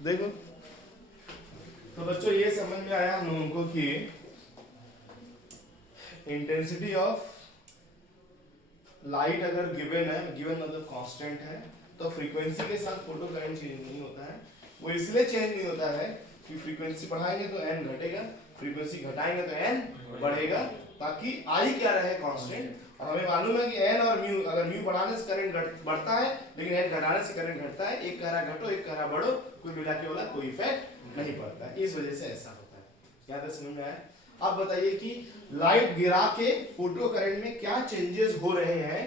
देखो तो बच्चों ये समझ में आया हम लोगों को कि इंटेंसिटी ऑफ लाइट अगर गिवन है, गिवन मतलब कांस्टेंट है, तो फ्रीक्वेंसी के साथ फोटो करंट चेंज नहीं होता है। वो इसलिए चेंज नहीं होता है कि फ्रीक्वेंसी बढ़ाएंगे तो एन घटेगा, फ्रीक्वेंसी घटाएंगे तो एन बढ़ेगा, ताकि आई क्या रहे कांस्टेंट। और हमें मालूम है कि एन और म्यू, अगर म्यू बढ़ाने से करंट बढ़ता है लेकिन एन घटाने से करंट घटता है। एक कह रहा घटो एक कह रहा बढ़ो, कोई मिला के वाला कोई इफेक्ट नहीं पड़ता है, इस वजह से ऐसा होता है। क्या समझ में आया? अब बताइए कि लाइट गिरा के फोटो करंट में क्या चेंजेस हो रहे हैं।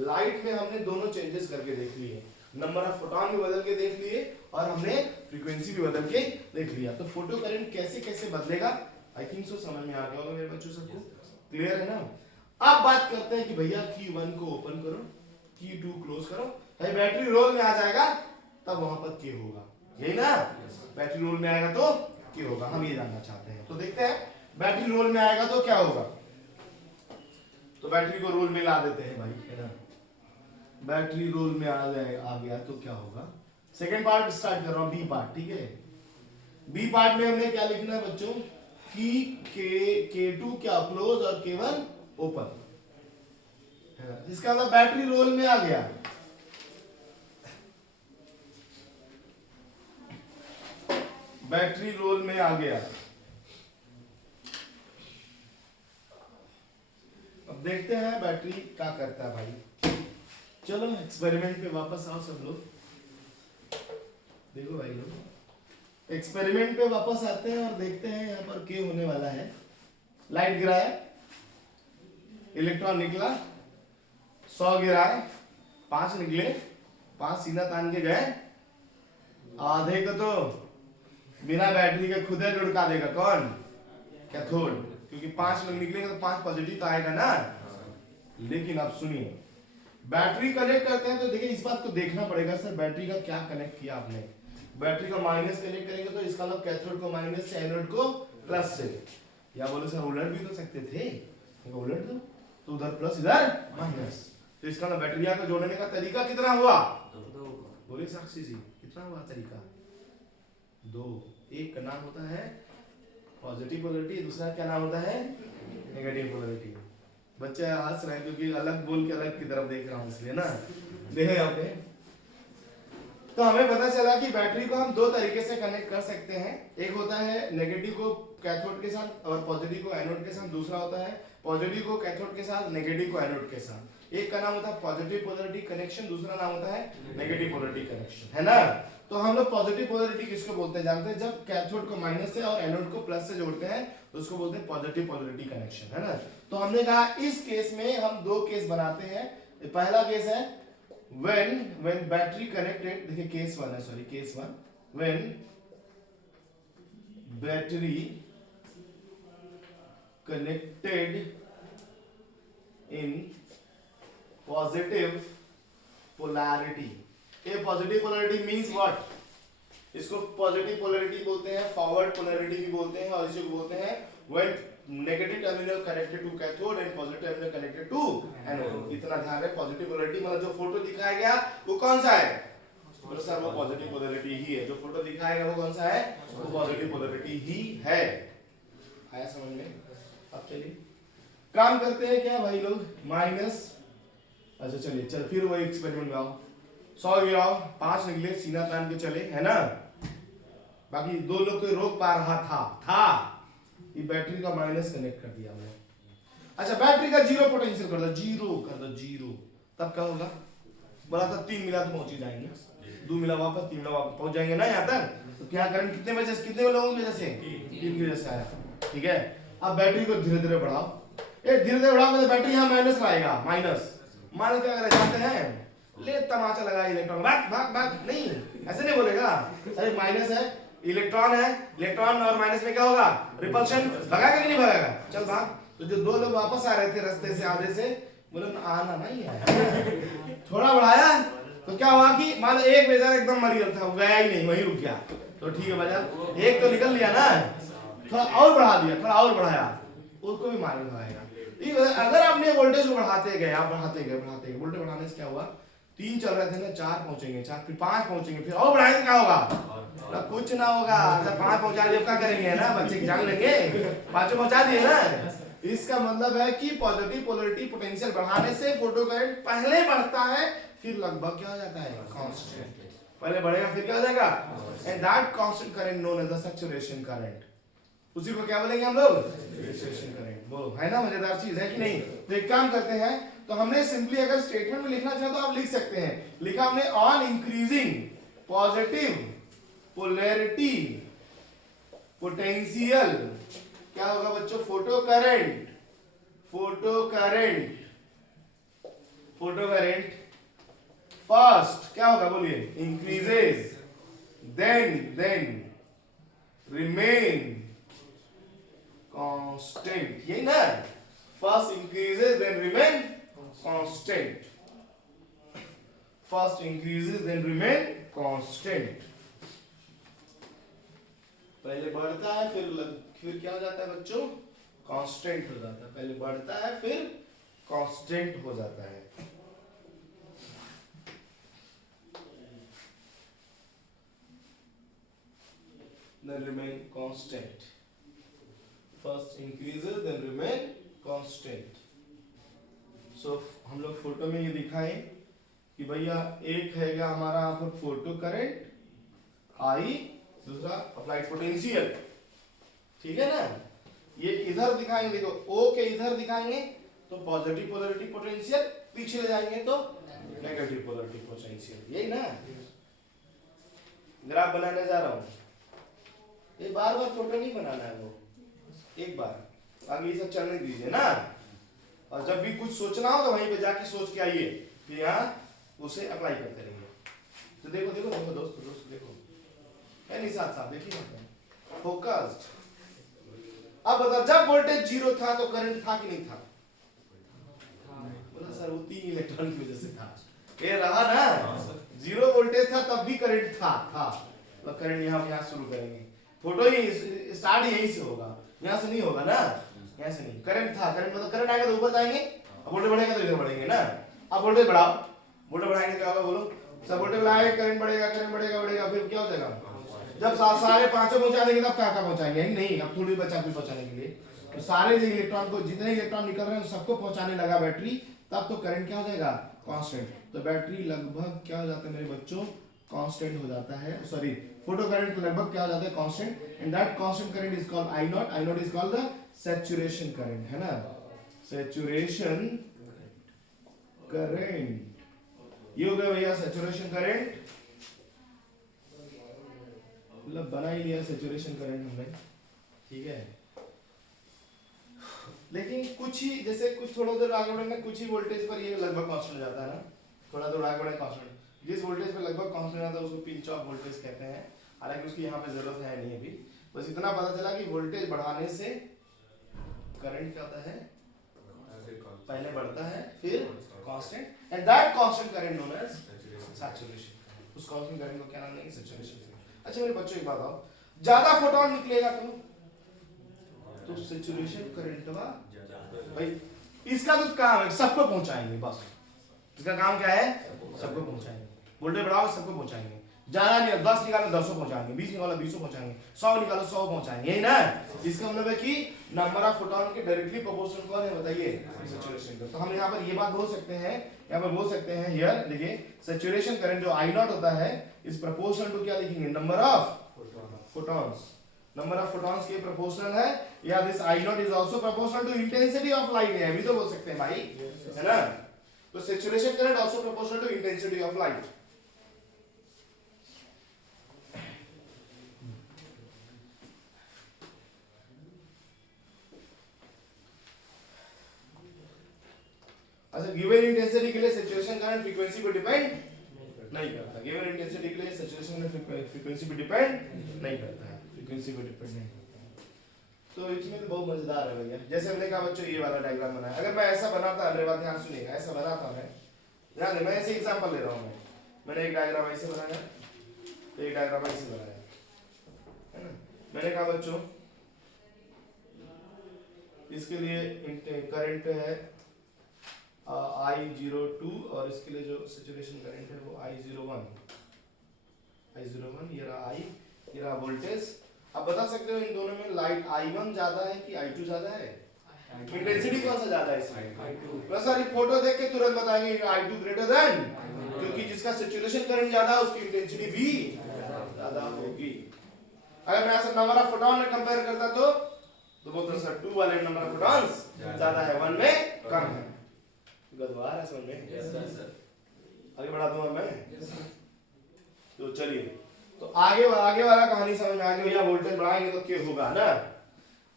लाइट में हमने दोनों चेंजेस करके देख लिए, नंबर ऑफ फोटॉन भी बदल के देख लिए और हमने फ्रीक्वेंसी भी बदल के देख लिया। तो फोटो करंट कैसे कैसे बदलेगा, आई थिंक सो समझ में आ गया होगा मेरे बच्चों सबको, क्लियर है ना। अब बात करते हैं कि भैया की 1 को ओपन करो, की 2 क्लोज करो, भाई बैटरी रोल में आ जाएगा तब वहां पर के होगा, यही ना। बैटरी रोल में आएगा तो के होगा, हम ये जानना चाहते हैं। तो देखते हैं बैटरी रोल में आएगा तो क्या होगा। तो बैटरी को रोल में ला देते हैं भाई, है ना। बैटरी रोल में आ गया तो क्या होगा। सेकेंड पार्ट स्टार्ट कर रहा हूं, बी पार्ट, ठीक है। बी पार्ट में हमने क्या लिखना है बच्चों कि K2 क्या क्लोज और K1 ओपन, इसका मतलब बैटरी रोल में आ गया। बैटरी रोल में आ गया। अब देखते हैं बैटरी क्या करता है भाई। चलो एक्सपेरिमेंट पे वापस आओ सब लोग। देखो भाई लोग एक्सपेरिमेंट पे वापस आते हैं और देखते हैं यहाँ पर क्या होने वाला है। लाइट गिराया, इलेक्ट्रॉन निकला, 100 गिराए, 5 निकले, 5 सीधा तान के गए, आधे को तो बिना बैटरी के खुद ही लुढ़का देगा कौन, कैथोड, क्योंकि 5 लोग निकलेंगे तो 5 पॉजिटिव तो आएगा ना। लेकिन अब सुनिए, बैटरी कनेक्ट करते हैं तो देखिए इस बात को देखना पड़ेगा सर बैटरी का क्या कनेक्ट किया आपने। बैटरी का माइनस कनेक्ट करेंगे तो इसका मतलब कैथोड को माइनस से, एनोड को प्लस से, या बोले सर उलट भी तो सकते थे, उलट दो तो उधर प्लस इधर माइनस, तो इसका मतलब बैटरी को जोड़ने का तरीका कितना हुआ, बोले साक्षी जी कितना हुआ तरीका, 2। एक का नाम होता है पॉजिटिव पोलैरिटी, दूसरा क्या नाम होता है नेगेटिव पोलैरिटी। बच्चे हंस रहे हैं क्योंकि अलग बोल के अलग की तरफ देख रहा हूं इसलिए ना, देखे यहाँ पे। तो हमें पता चला कि बैटरी को हम 2 तरीके से कनेक्ट कर सकते हैं। एक होता है नेगेटिव को कैथोड के साथ और पॉजिटिव को एनोड के साथ, दूसरा होता है पॉजिटिव को कैथोड के साथ, नेगेटिव को एनोड के साथ। एक का नाम होता है पॉजिटिव पोलैरिटी कनेक्शन, दूसरा नाम होता है नेगेटिव पोलैरिटी कनेक्शन, है ना। तो हम लोग पॉजिटिव पोलैरिटी किसको बोलते हैं जानते हैं, जब कैथोड को माइनस से और एनोड को प्लस से जोड़ते हैं तो उसको बोलते हैं पॉजिटिव पोलैरिटी कनेक्शन, है ना। तो हमने कहा इस केस में हम 2 केस बनाते हैं। पहला केस है when battery connected, देखिए केस 1 है, sorry case 1, when battery connected in positive polarity। ये पॉजिटिव पोलैरिटी मींस व्हाट, इसको पॉजिटिव पोलैरिटी बोलते हैं, फॉरवर्ड पोलैरिटी भी बोलते हैं, और इसे बोलते हैं when negative terminal connected to cathode and positive terminal connected to anode। इतना ध्यान रहे, पॉजिटिव पोलैरिटी मतलब जो फोटो दिखाया गया वो कौन सा है, तो सर वो पॉजिटिव पोलैरिटी ही है। जो फोटो दिखाएगा वो कौन सा है, वो पॉजिटिव पोलैरिटी ही है। आया समझ में। अब चलिए काम करते हैं क्या भाई लोग, माइनस, अच्छा चलिए चल फिर वो एक्सपेरिमेंट में आओ। 100 गिराओ, 5 निकले, सीना तान के चले, है ना। बाकी 2 लोग को रोक पा रहा था ये बैटरी का माइनस कनेक्ट कर दिया हमने। अच्छा बैटरी का 0 पोटेंशियल कर दो, 0 कर दो, 0, तब क्या होगा, बोला था 3 मिला तो पहुंच ही जाएंगे, 2 मिला वापस, 3 मिला वापस पहुंच जाएंगे ना यहाँ तक। तो क्या करें, कितने वजह से, कितने लोगों की वजह से, 3 की वजह से आया, ठीक है। अब बैटरी को धीरे धीरे बढ़ाओ, धीरे धीरे बढ़ाओ तो बैटरी यहाँ माइनस लाएगा, माइनस माइनस क्या करें जानते हैं, ले तमाचा लगा इलेक्ट्रॉन, भाग भाग भाग, नहीं ऐसे नहीं बोलेगा, अरे माइनस है, इलेक्ट्रॉन है, इलेक्ट्रॉन और माइनस में क्या होगा, रिपल्शन, भगाएगा कि नहीं भगाएगा, चल भाग। तो जो 2 लोग वापस आ रहे थे रास्ते से आधे से, बोले आना नहीं है, थोड़ा बढ़ाया तो क्या हुआ कि मान लो एक बेचारा एकदम मरीज था, वो गया ही नहीं, वहीं रुक गया, तो ठीक है बजा, एक तो निकल लिया ना, थोड़ा और बढ़ा दिया, थोड़ा और बढ़ाया, उसको भी माइनस आएगा। अगर आपने वोल्टेज को बढ़ाते गए, आप बढ़ाते गए वोल्टेज बढ़ाने से क्या हुआ, 3 चल रहे थे ना, 4 पहुंचेंगे, 4 फिर 5 पहुंचेंगे, फिर और बढ़ाएंगे क्या होगा, अब कुछ ना होगा, जब 5 पहुंचा दिए क्या करेंगे ना, बच्चे जान लेंगे 5 पहुंचा दिए ना। इसका मतलब है कि पॉजिटिव पोलैरिटी पोटेंशियल बढ़ाने से फोटो करंट पहले बढ़ता है, फिर लगभग क्या हो जाता है, कांस्टेंट। पहले बढ़ेगा फिर क्या हो जाएगा, and that constant current known as the saturation current. उसी को क्या बोलेंगे हम लोग, सैचुरेशन करंट। वो है ना मजेदार चीज है कि नहीं। तो एक काम करते हैं, तो हमने सिंपली अगर स्टेटमेंट में लिखना चाहे तो आप लिख सकते हैं, लिखा हमने on increasing positive polarity potential क्या होगा बच्चों, photo current, photo current, photo current first क्या होगा बोलिए, इंक्रीजेस, देन रिमेन कांस्टेंट, यही ना, first increases then remain constant, first increases then remain constant. पहले बढ़ता है फिर क्या हो जाता है बच्चों, कांस्टेंट हो जाता है, पहले बढ़ता है फिर कांस्टेंट हो जाता है। Then remain constant. First increases then remain constant. So हम लोग फोटो में ये दिखाएं कि भैया एक है क्या हमारा यहाँ पर फोटो करंट आई, दूसरा अप्लाइड पोटेंशियल, ठीक है ना। ये इधर दिखाएंगे, देखो ओ के इधर दिखाएंगे तो पॉजिटिव पोलैरिटी पोटेंशियल, पीछे ले जाएंगे तो नेगेटिव पोलैरिटी पोटेंशियल, यही ना। ग्राफ बनाने जा रहा हूँ, ये बार बार फोटो नहीं बनाना है, वो एक बार आगे ये सब चलने दीजिए ना। और जब भी कुछ सोचना हो तो वहीं पे जाके सोच के आइए, फिर यहाँ उसे अप्लाई करते रहिए। तो देखो देखो देखो दोस्तों देखो, है नहीं साथ साथ देखिए ना, फोकस्ड। अब बताओ जब वोल्टेज 0 था तो करंट था कि नहीं था, बोला सर वो 3 इलेक्ट्रॉन की वजह से था, ये रहा ना, 0 वोल्टेज था तब भी करंट था। तो करंट यहाँ शुरू करेंगे, फोटो ही स्टार्ट यहीं से होगा, यहाँ से नहीं होगा ना, यहाँ से नहीं। करंट था, करंट मतलब करंट आएगा तो ऊपर जाएंगे, अब वोल्टेज बढ़ेगा तो इधर बढ़ेंगे ना। अब वोल्टेज बढ़ाओ, वोल्टेज बढ़ाएंगे क्या होगा बोलो, सब वोल्टेज बढ़ाएंगे करंट बढ़ेगा, फिर क्या हो जाएगा, जब सारे पांचों पहुंचा देंगे तब क्या पहुंचाएंगे, नहीं अब थोड़ी बचा फिर पहुंचाने के लिए, तो सारे इलेक्ट्रॉन को, जितने इलेक्ट्रॉन निकल रहे हैं सबको पहुंचाने लगा बैटरी, तब तो करंट क्या हो जाएगा, कांस्टेंट। तो बैटरी लगभग क्या हो जाता है मेरे बच्चों, कांस्टेंट हो जाता है, सॉरी फोटो करंट लगभग क्या हो जाता है, constant, and that constant current is called I not. I naught is called the saturation current, है ना, सैचुरेशन करंट। ये हो गया भैया सैचुरेशन करंट, मतलब बना ही लिया सैचुरेशन करंट हमने, ठीक है। लेकिन कुछ ही, जैसे कुछ थोड़ा देर आगे बढ़ेंगे, कुछ ही वोल्टेज पर ये लगभग कांस्टेंट हो जाता है ना, थोड़ा दूर आगे बढ़े कांस्टेंट, जिस वोल्टेज पे लगभग कांस्टेंट आता है उसको पिंच ऑफ वोल्टेज कहते हैं। हालांकि उसकी यहाँ पे जरूरत है नहीं अभी, बस इतना पता चला कि वोल्टेज बढ़ाने से करंट क्या होता है, पहले बढ़ता है फिर constant, and that constant current known as saturation. उस कांस्टेंट करंट को क्या नाम देंगे, सैचुरेशन। अच्छा मेरे बच्चों एक बात आओ, ज्यादा फोटोन निकलेगा तो सैचुरेशन करंट भाई इसका तो काम है सबको पहुंचाएंगे, बस इसका काम क्या है, सबको पहुंचाएंगे। वोल्टेज बढ़ाओ सबको पहुंचाएंगे, ज्यादा नहीं, 10 निकालो 10 पहुंचाएंगे, 20 निकालो 20 पहुंचाएंगे, 100 निकालो 100 पहुंचाएंगे, यही ना। इसका मतलब है कि नंबर ऑफ फोटोन के डायरेक्टली प्रोपोर्शनल कौन है बताइए, सैचुरेशन का। तो हम यहाँ पर ये बात बोल सकते हैं, यहाँ पर बोल सकते हैं, हियर देखिए सैचुरेशन करंट जो आई नॉट होता है इज प्रोपोर्शनल टू क्या लिखेंगे, number of photons, number of photons के प्रोपोर्शनल है, या this I naught is also proportional to intensity of light है, अभी तो बोल सकते हैं भाई, है ना। तो saturation current also proportional to intensity of light. अच्छा गिवन इंटेंसिटी के लिए सैचुरेशन करंट फ्रीक्वेंसी पे डिपेंड नहीं करता, गिवन इंटेंसिटी के लिए सैचुरेशन करंट फ्रीक्वेंसी पे डिपेंड नहीं करता है, फ्रीक्वेंसी पे डिपेंड नहीं करता। तो इसमें तो बहुत मजेदार है भैया, जैसे हमने कहा बच्चों ये वाला डायग्राम बनाया, अगर मैं ऐसा बनाता, मेरे बात ध्यान सुनिएगा, ऐसा बनाता मैं, ध्यान दे मैं ऐसे एग्जांपल ले रहा हूं, मैंने एक डायग्राम ऐसे बनाया, तो एक डायग्राम ऐसे बनाया, है ना। मैंने कहा बच्चों इसके लिए करंट है I02 और इसके लिए जो सैचुरेशन करंट है वो I01, ये रहा I, जाएगा वोल्टेज। अब बता सकते हो इन दोनों में लाइट I1 ज्यादा है कि I2 ज्यादा है? इंटेंसिटी कौन सा ज्यादा है इसमें? बस सारी फोटो देख के तुरंत बताएंगे I2 ग्रेटर देन, क्योंकि जिसका सैचुरेशन करंट ज्यादा है उसकी इंटेंसिटी भी ज्यादा होगी। अगर मैं ऐसा नंबर ऑफ फोटॉन में कंपेयर करता तो बोलते सर 2 वाले नंबर ऑफ फोटॉन्स ज्यादा है, 1 में कम है। गद्वार है समझ में? Yes sir. आगे बढ़ा दूं मैं? Yes sir. तो चलिए, तो आगे वाला कहानी समझ में आ गई भैया। वोल्टेज बढ़ाएंगे तो क्या होगा ना,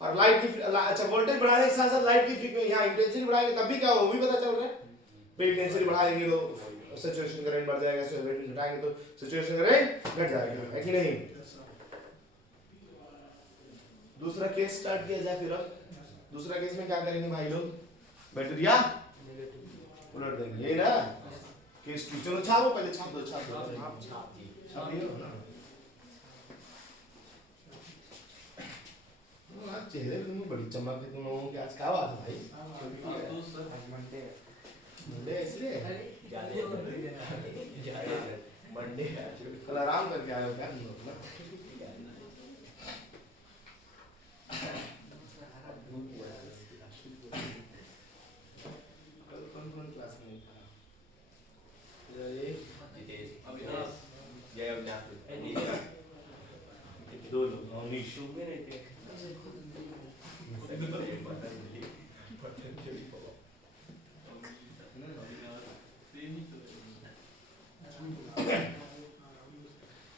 और लाइट की अच्छा वोल्टेज बढ़ाने के साथ साथ लाइट की फ्रीक्वेंसी यहाँ इंटेंसिटी बढ़ाएंगे तब भी क्या होगा वो भी पता चल रहा है। पे इंटेंसिटी बढ़ाएंगे तो सैचुरेशन करंट बढ़ जाएगा, सैचुरेशन घटाएंगे तो सैचुरेशन करंट घट जाएगा, है कि नहीं? दूसरा केस स्टार्ट किया जाए फिर। अब दूसरा केस में क्या करेंगे भाई लोग? बैटरिया उलट देंगे, ये ना केस 2। चलो छापो, पहले छाप दो छाप दियो ना। आज चेहरे पे तुम बड़ी चमक है तुम लोगों की, आज क्या बात है भाई? मंडे इसलिए मंडे कल आराम करके आए हो क्या तुम लोग ना? कौन क्लास में था? दो लोग और निशु में नहीं थे।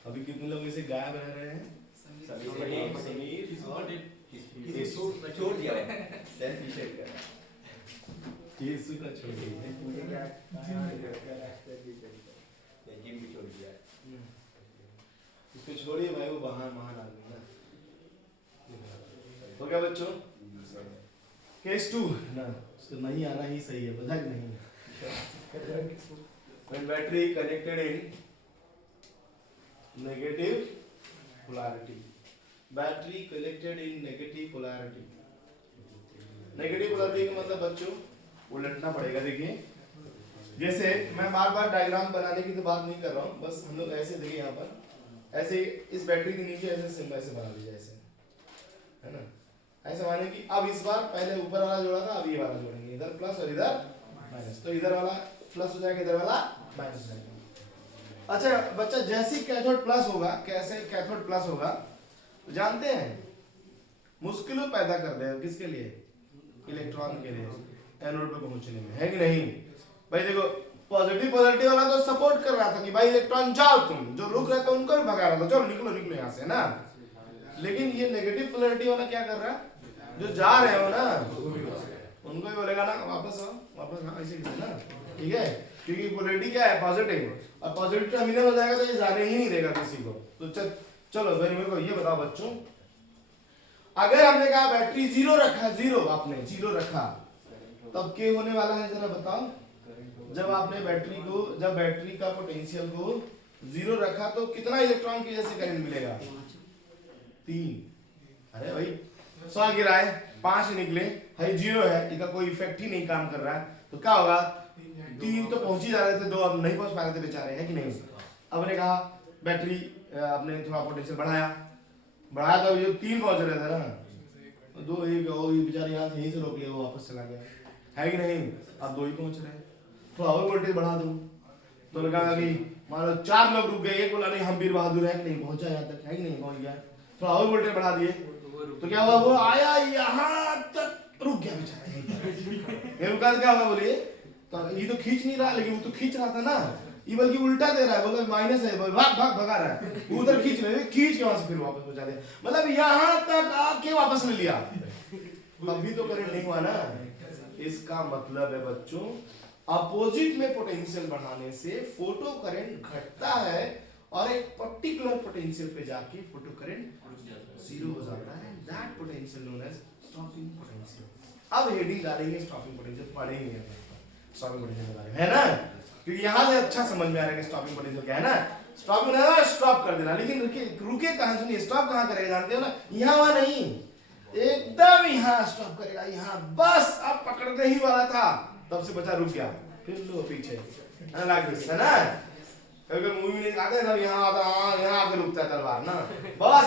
अभी कितने लोग ऐसे गायब रह रहे हैं? छोड़ दिया सेल्फी शेयर कर केसु का छोड़ दिया जिम भी छोड़ दिया। इसको छोड़िए भाई, वो महान आदमी ना। हो गया बच्चों? केस 2 ना, उसको नहीं आना ही सही है, बजा नहीं। When battery connected in negative polarity, battery connected in negative polarity, negative polarity का मतलब बच्चों उलटना पड़ेगा। देखिए जैसे मैं बार डायग्राम बनाने की तो बात नहीं कर रहा हूँ, बस हम लोग ऐसे देखिए यहाँ पर ऐसे इस बैटरी के नीचे ऐसे सिंबल से बना लीजिए, ऐसे है ना, ऐसे माने कि अब इस बार पहले ऊपर वाला जोड़ा था, अब ये वाला जोड़ेंगे, इधर प्लस और इधर माइनस, तो इधर वाला प्लस हो जाएगा, इधर वाला माइनस हो जाएगा। अच्छा बच्चा जैसे ही कैथोड प्लस होगा, कैसे कैथोड प्लस होगा तो जानते हैं मुश्किल पैदा कर दे किसके लिए? इलेक्ट्रॉन के लिए एनोड पे पहुंचने में, है कि नहीं भाई? देखो पॉजिटिव पोलैरिटी वाला तो सपोर्ट कर रहा था कि भाई इलेक्ट्रॉन जाओ, तुम जो रुक रहे थे उनको भी भगा रहा था, चलो निकलो यहाँ से ना। लेकिन ये नेगेटिव पोलैरिटी वाला क्या कर रहा है? जो जा रहे हो ना उनको भी बोलेगा ना वापस आओ ऐसे ना, ठीक है? क्योंकि पोलैरिटी क्या है? पॉजिटिव, और पॉजिटिव टर्मिनल हो जाएगा तो ये जाने ही नहीं देगा किसी को। तो चलो फिर मेरे को ये बताओ बच्चों, अगर हमने कहा बैटरी जीरो रखा, आपने जीरो रखा, तब क्या होने वाला है जरा बताओ? जब आपने जब बैटरी का पोटेंशियल को जीरो रखा तो कितना इलेक्ट्रॉन की वजह से करंट मिलेगा? 3। अरे भाई 100 गिरा है, 5 निकले, भाई जीरो है, इसका कोई इफेक्ट ही नहीं काम कर रहा है, तो क्या होगा? 3 तो पहुंच ही जा रहे थे, 2 अब नहीं पहुंच पा रहे थे बेचारे, है कि नहीं? अब ने कहा बैटरी आपने थोड़ा पोटेंशियल बढ़ाया तो जो 3 पहुंच रहे थे ना, 2 एक बेचारे यहाँ से यहीं से रोक लिया, वो वापस चला गया, है कि नहीं? अब 2 ही पहुंच रहे हैं, थोड़ा और वोल्टेज बढ़ा दूं तो लगा कि मान लो 4 लोग रुक गए, एक बोला नहीं हम वीर बहादुर है कि नहीं, पहुंचा यहाँ तक, है कि नहीं? पहुंच गया, थोड़ा और वोल्टेज बढ़ा दिए तो क्या हुआ? वो आया यहाँ तक रुक गया बेचारा। ये रुका क्या होगा बोलिए? तो ये तो खींच नहीं रहा, लेकिन वो तो खींच रहा था ना, ये बल्कि उल्टा दे रहा है, बोला माइनस है, भाग भगा रहा है, उधर खींच के वहां से फिर वापस पहुंचा दिया, मतलब यहाँ तक आके वापस ले लिया, तब भी तो करंट नहीं हुआ ना। इसका मतलब है बच्चों अपोजिट में पोटेंशियल बढ़ाने से फोटो करंट घटता है और एक पर्टिकुलर पोटेंशियल पे जाके फोटो करंट जीरो हो जाता है, that potential known as stopping potential. अब हेडिंग डालेंगे स्टॉपिंग पोटेंशियल, पढ़ेंगे स्टॉपिंग पोटेंशियल के बारे में, है ना? क्योंकि यहाँ से अच्छा समझ में आ रहा है कि स्टॉपिंग पोटेंशियल क्या है ना। स्टॉपिंग है स्टॉप कर देना, लेकिन रुके कहाँ? सुनिए, स्टॉप कहाँ करेगा जानते हो ना? यहाँ वहाँ नहीं, एकदम यहाँ स्टॉप करेगा, यहाँ बस अब पकड़ने ही वाला था, तब से बचा रुक गया, फिर लो पीछे, है ना? अगर मूवी में दिखाते हैं ना यहाँ आता हाँ यहाँ आके रुकता है तलवार ना बस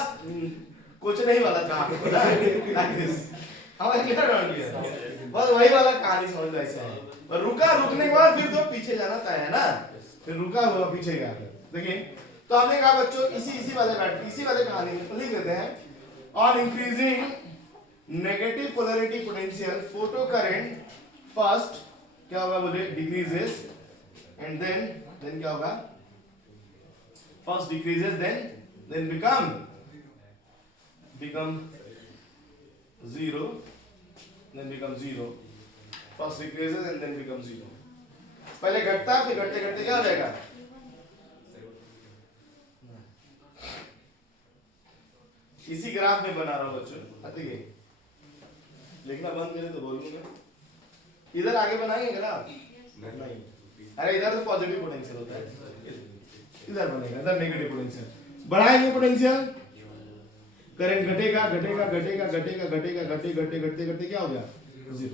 कुछ नहीं वाला था लाइक दिस हमारे क्लियर डाउन किया बस वही वाला कहानी समझ लो ऐसा है और रुका रुकने के बाद फिर तो पीछे जाना तय है ना फिर रुका हुआ पीछे गया देखिए तो हमने कहा बच्चों इसी वाले बैटरी इसी वाले कहानी में लिख देते हैं on increasing negative polarity potential photo current first क्या होगा बोले डिक्रीजेस एंड देन क्या होगा first decreases then become 0 then become 0 first decreases and then become 0 पहले घटता फिर घटते घटते क्या हो जाएगा इसी ग्राफ में बना रहा हूं बच्चों देखिए लिखना बंद करें तो बोलूंगा इधर आगे बनाएंगे ग्राफ नहीं अरे इधर तो पॉजिटिव पोटेंशियल होता है इधर बनेगा इधर नेगेटिव पोटेंशियल बढ़ाएंगे पोटेंशियल करंट घटेगा घटेगा घटेगा घटेगा घटेगा घटे घटे घटते घटते क्या हो गया 0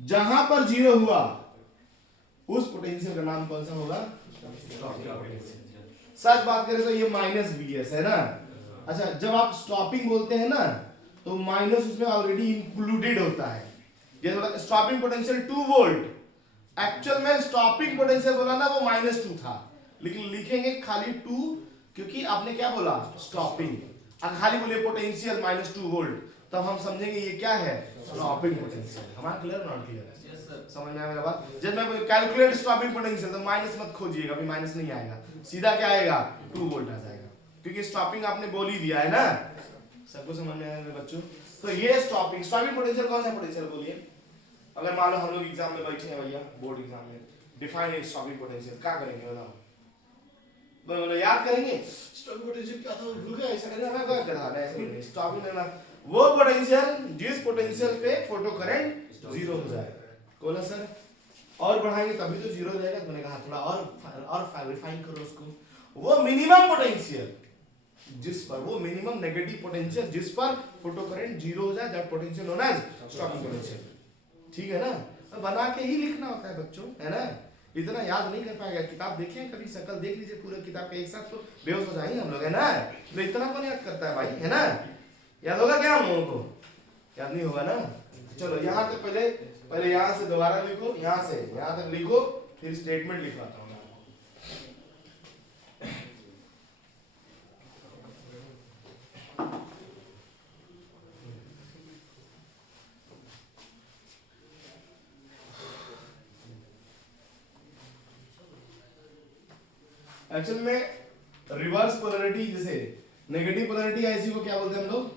जहां पर 0 हुआ उस पोटेंशियल का नाम कौन सा होगा सच बात करें तो ये -vs है ना अच्छा जब आप स्टॉपिंग बोलते हैं ना तो माइनस उसमें ऑलरेडी इंक्लूडेड होता है जैसे स्टॉपिंग पोटेंशियल 2 वोल्ट एक्चुअल में स्टॉपिंग पोटेंशियल बोला ना वो -2 था लेकिन लिखेंगे खाली 2 क्योंकि आपने क्या बोला स्टॉपिंग अगर खाली बोले पोटेंशियल -2 वोल्ट तब हम समझेंगे ये क्या है स्टॉपिंग पोटेंशियल हमारा क्लियर नॉट क्लियर है यस सर समझ में आ गया बात जब मैं कैलकुलेट स्टॉपिंग पोटेंशियल तो माइनस मत खोजिएगा अभी माइनस नहीं आएगा सीधा क्या आएगा 2 वोल्ट आ जाएगा क्योंकि स्टॉपिंग आपने बोल ही दिया है ना सबको समझ में आया बच्चों तो ये स्टॉपिंग पोटेंशियल कौन सा पोटेंशियल बोलिए अगर मान लो हम लोग एग्जाम में बैठे हैं भैया बोर्ड एग्जाम में डिफाइन इट स्टॉपिंग पोटेंशियल क्या करेंगे बताओ बोलो याद करेंगे स्टॉपिंग पोटेंशियल क्या था भूल गए ऐसा करना है क्या करना है ऐसे स्टॉपिंग लेना वो पोटेंशियल जिस पोटेंशियल पे फोटो करंट 0 हो जाए बोला सर और बढ़ाएंगे तभी तो 0 हो जाएगा तो मैंने कहा थोड़ा और रिफाइन करो उसको वो मिनिमम पोटेंशियल जिस पर वो मिनिमम नेगेटिव पोटेंशियल जिस पर फोटो करंट 0 हो जाए that potential known as stopping potential ठीक है ना तो बना के ही लिखना होता है बच्चों है ना इतना याद नहीं कर पाएगा किताब देखें कभी शकल देख लीजिए पूरे किताब के एक साथ तो बेहोश हो जाएंगे हम लोग है ना तो इतना कौन याद करता है भाई है ना याद होगा क्या हम लोगों को याद नहीं होगा ना चलो यहाँ तक पहले यहाँ से दोबारा लिखो यहाँ से यहाँ तक लिखो फिर स्टेटमेंट लिखवाता हूँ एक्चुअल में रिवर्स पोलैरिटी जैसे नेगेटिव पोलैरिटी है इसी को क्या बोलते हैं हम लोग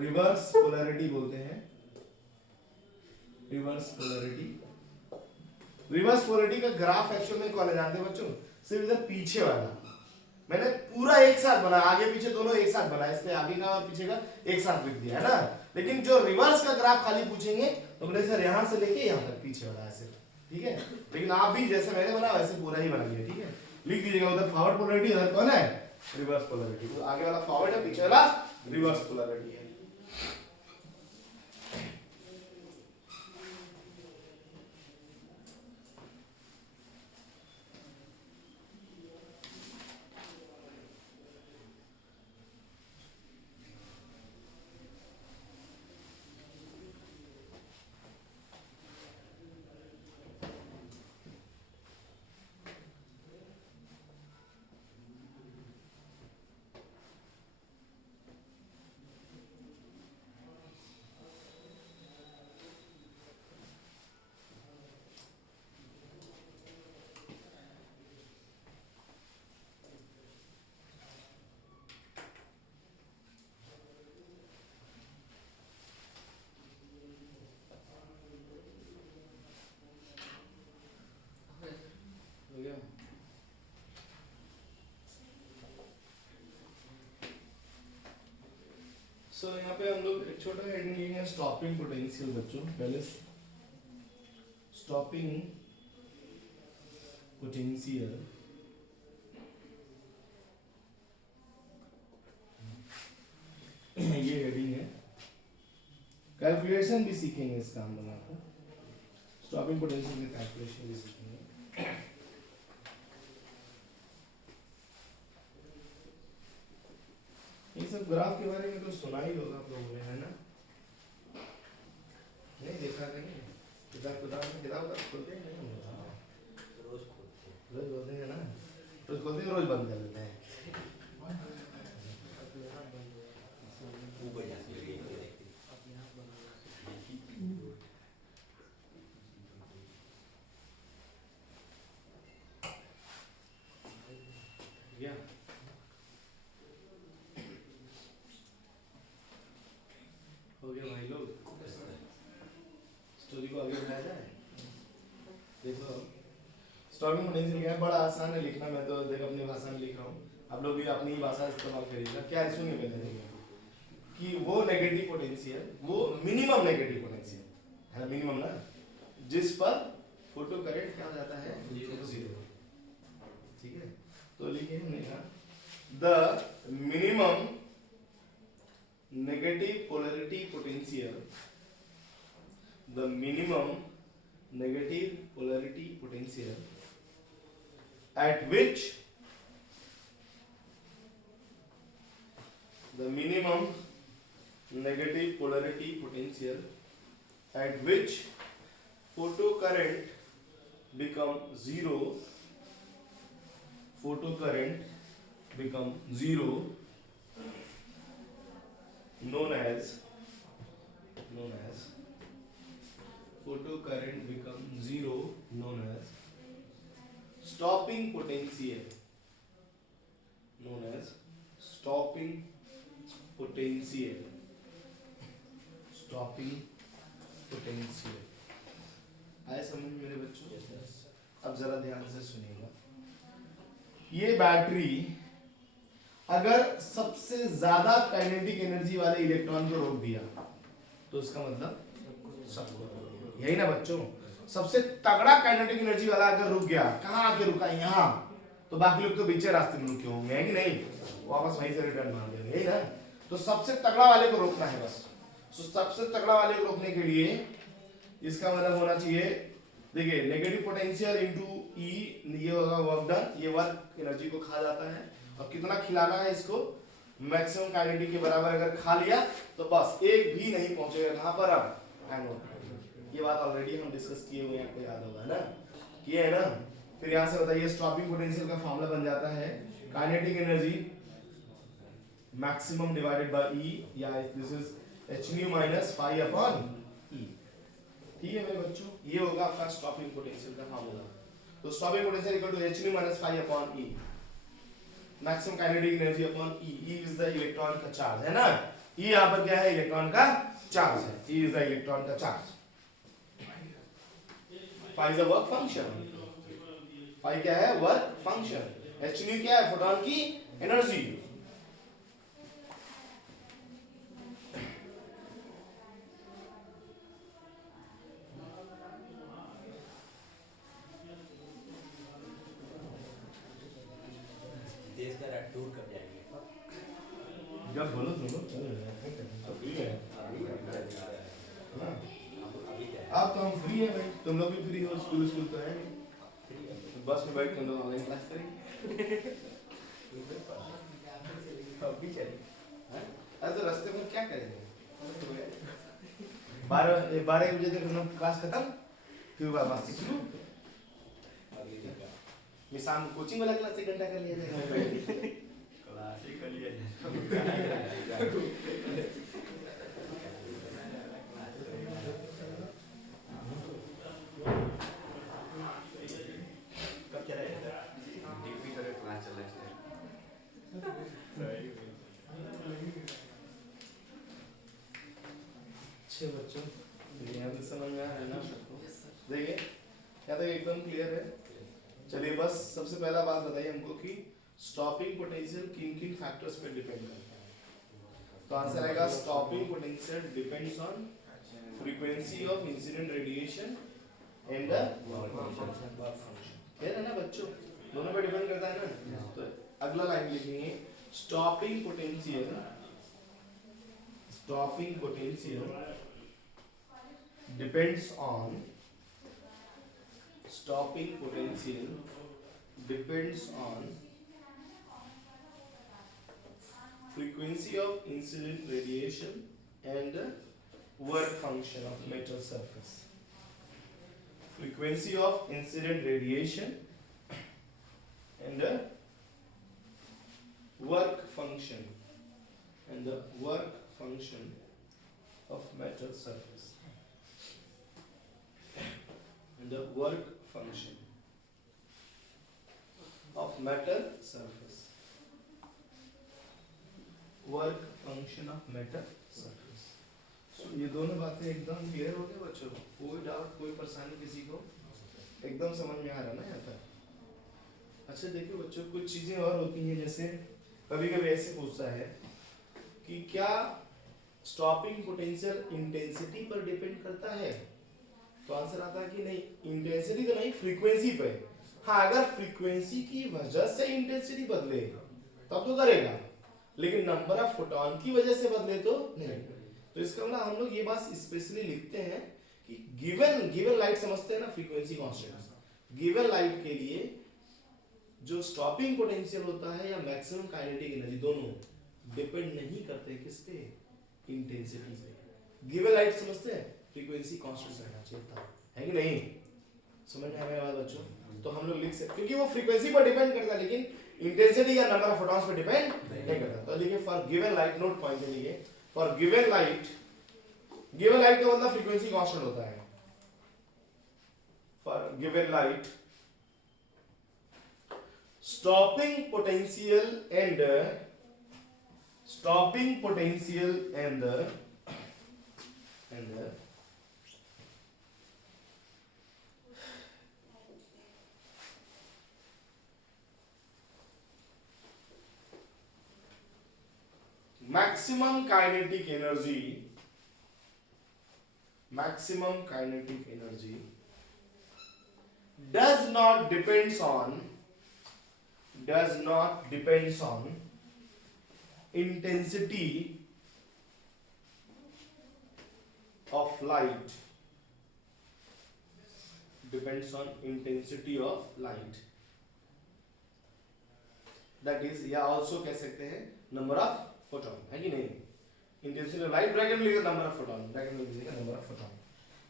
रिवर्स पोलैरिटी बोलते हैं रिवर्स पोलैरिटी का ग्राफ एक्चुअल में कौन है जानते हैं बच्चों सिर्फ इधर पीछे वाला मैंने पूरा एक साथ बनाया आगे पीछे दोनों एक साथ बनाया इसलिए आगे का और पीछे का एक साथ लिख दिया है ना लेकिन जो रिवर्स का ग्राफ खाली पूछेंगे तो बोले सर यहाँ से लेके यहाँ तक पीछे वाला ऐसे ठीक है लेकिन आप भी जैसे मैंने बनाया वैसे पूरा ही बना लिया ठीक है लिख दीजिएगा उधर फॉरवर्ड पोलैरिटी उधर कौन है रिवर्स पोलैरिटी तो आगे वाला फॉरवर्ड है पीछे वाला रिवर्स पोलैरिटी है सो यहाँ पे हम लोग एक छोटा हेडिंग लिखेंगे हैं स्टॉपिंग पोटेंशियल बच्चों पहले स्टॉपिंग पोटेंशियल ये हेडिंग है कैलकुलेशन भी सीखेंगे इस काम बनाकर स्टॉपिंग पोटेंशियल की कैलकुलेशन भी सीखेंगे सब ग्राफ के बारे में तो सुना ही होगा आप लोगों ने, है ना? नहीं देखा कहीं? किताब खोलते हैं नहीं? रोज खोलते हैं ना? रोज खोलते हैं, रोज बंद कर लेते हैं। Yeah. हो गया भाई लोग, स्टोरी को आगे बढ़ाया जाए। देखो स्टोरी में नहीं लिखा है, बड़ा आसान है लिखना, मैं तो देख अपनी भाषा में लिख रहा हूँ, आप लोग भी अपनी ही भाषा इस्तेमाल करिएगा। क्या है सुनिए पहले कि वो नेगेटिव पोटेंशियल, वो मिनिमम नेगेटिव पोटेंशियल है, मिनिमम ना, जिस पर फोटो करंट क्या हो जाता है, जीरो। ठीक है, तो लिखिए हमने कहा the minimum negative polarity potential, the minimum negative polarity potential at which the minimum negative polarity potential at which photocurrent become zero, photocurrent become zero, known as photocurrent become zero, known as stopping potential, known as stopping potential, stopping potential। आए समझ मेरे बच्चों? अब जरा ध्यान से सुनिएगा, ये बैटरी अगर सबसे ज्यादा काइनेटिक एनर्जी वाले इलेक्ट्रॉन को रोक दिया तो इसका मतलब सबको, यही ना बच्चों? सबसे तगड़ा काइनेटिक एनर्जी वाला अगर रुक गया, कहाँ आके रुका? यहाँ, तो बाकी लोग तो बीचे रास्ते में रुके होंगे, है कि नहीं? वापस वहीं से रिटर्न मार देंगे, यही ना? तो सबसे तगड़ा वाले को रोकना है बस। तो सबसे तगड़ा वाले को रोकने के लिए इसका मतलब होना चाहिए, देखिए नेगेटिव पोटेंशियल इनटू ई, ये होगा वर्क डन, ये वर्क एनर्जी को खा जाता है। और कितना खिलाना है इसको? मैक्सिमम काइनेटिक के बराबर अगर खा लिया तो बस एक भी नहीं पहुंचेगा कहां पर, अब एनोड। ये बात ऑलरेडी हम डिस्कस किए हुए हैं, आपको याद होगा ना, किए है ना? फिर यहां से बताइए स्टॉपिंग पोटेंशियल का फॉर्मूला बन जाता है kinetic energy maximum divided by e, या this is hν minus phi upon e. ठीक है मेरे बच्चों, ये होगा आपका स्टॉपिंग पोटेंशियल का फॉर्मूला। तो stopping potential equal to hν minus phi upon e, maximum kinetic energy upon e. E is the electron का चार्ज, है ना? ई यहां पर क्या है? इलेक्ट्रॉन का चार्ज है। ई इज द इलेक्ट्रॉन का charge. Phi is the work function, phi क्या है? Work function. hν क्या है? फोटॉन की एनर्जी। देश का टूर कब जाएंगे? जब बोलो तुम लोग चल रहे हैं, फ्री है आप तो, हम फ्री है भाई, तुम लोग भी फ्री हो, स्कूल तो है नहीं, बस में बैठ के हम लोग ऑनलाइन क्लास करेंगे। अभी चलेंगे। अरे तो रास्ते में क्या करेंगे? 12 बजे तक हम लोग क्लास खत्म, फिर वापस शुरू। मैं शाम को कोचिंग वाला क्लास 1 घंटा कर लिया जाएगा, क्लास ही कर लिया जाए। कब चला जाएगा? डीपी का क्लास चल रहा है। अच्छे बच्चों, ध्यान से समझ में आ रहा है ना सबको? देखिए क्या तो एकदम क्लियर है। चलिए बस सबसे पहला बात बताइए हमको कि स्टॉपिंग पोटेंशियल किन किन फैक्टर्स पे डिपेंड करता है? तो आंसर आएगा stopping potential depends on frequency of incident radiation and the work function. Clear है ना बच्चों? दोनों पे डिपेंड करता है ना? तो अगला लाइन लिखेंगे stopping potential depends on frequency of incident radiation and work function of metal surface. Frequency of incident radiation and work function and the work function of metal surface and the work function of metal surface. Work function of metal surface. So ये दोनों बातें एकदम clear हो गए बच्चों? कोई doubt, कोई परेशानी किसी को? एकदम समझ में आ रहा ना यहाँ तक? अच्छा देखिए बच्चों, कुछ चीजें और होती हैं, जैसे कभी कभी ऐसे पूछता है कि क्या स्टॉपिंग पोटेंशियल इंटेंसिटी पर डिपेंड करता है? तो आंसर आता है कि नहीं, इंटेंसिटी तो नहीं, फ्रीक्वेंसी पे। हाँ, अगर फ्रीक्वेंसी की वजह से इंटेंसिटी बदले तब तो करेगा, लेकिन नंबर ऑफ फोटॉन की वजह से बदले तो नहीं। तो इसका मतलब हम लोग ये बात स्पेशली लिखते हैं कि गिवन लाइट समझते हैं ना, फ्रीक्वेंसी कांस्टेंट। गिवन लाइट के लिए जो स्टॉपिंग पोटेंशियल होता है या मैक्सिमम काइनेटिक एनर्जी, दोनों डिपेंड नहीं करते किस पे, इंटेंसिटी पे। गिवन लाइट समझते हैं, फ्रीक्वेंसी कांस्टेंट रहना चाहिए था, है कि नहीं? समझ में आया बात बच्चों? तो हम लोग लिख सकते, क्योंकि वो फ्रीक्वेंसी पर डिपेंड करता है, लेकिन इंटेंसिटी या number of photons per depend नहीं करता। तो लिखिए for given light, note point लिखिए, फॉर गिवन लाइट का मतलब फ्रीक्वेंसी कांस्टेंट होता है। For given light stopping potential and maximum kinetic energy does not depends on intensity of light, depends on intensity of light, that is या also कह सकते हैं number of photon, है कि नहीं? इंटेंसिटी ऑफ लाइट ब्रैकेट में लिखिए number of photon, bracket में लिखिएगा नंबर ऑफ फोटॉन।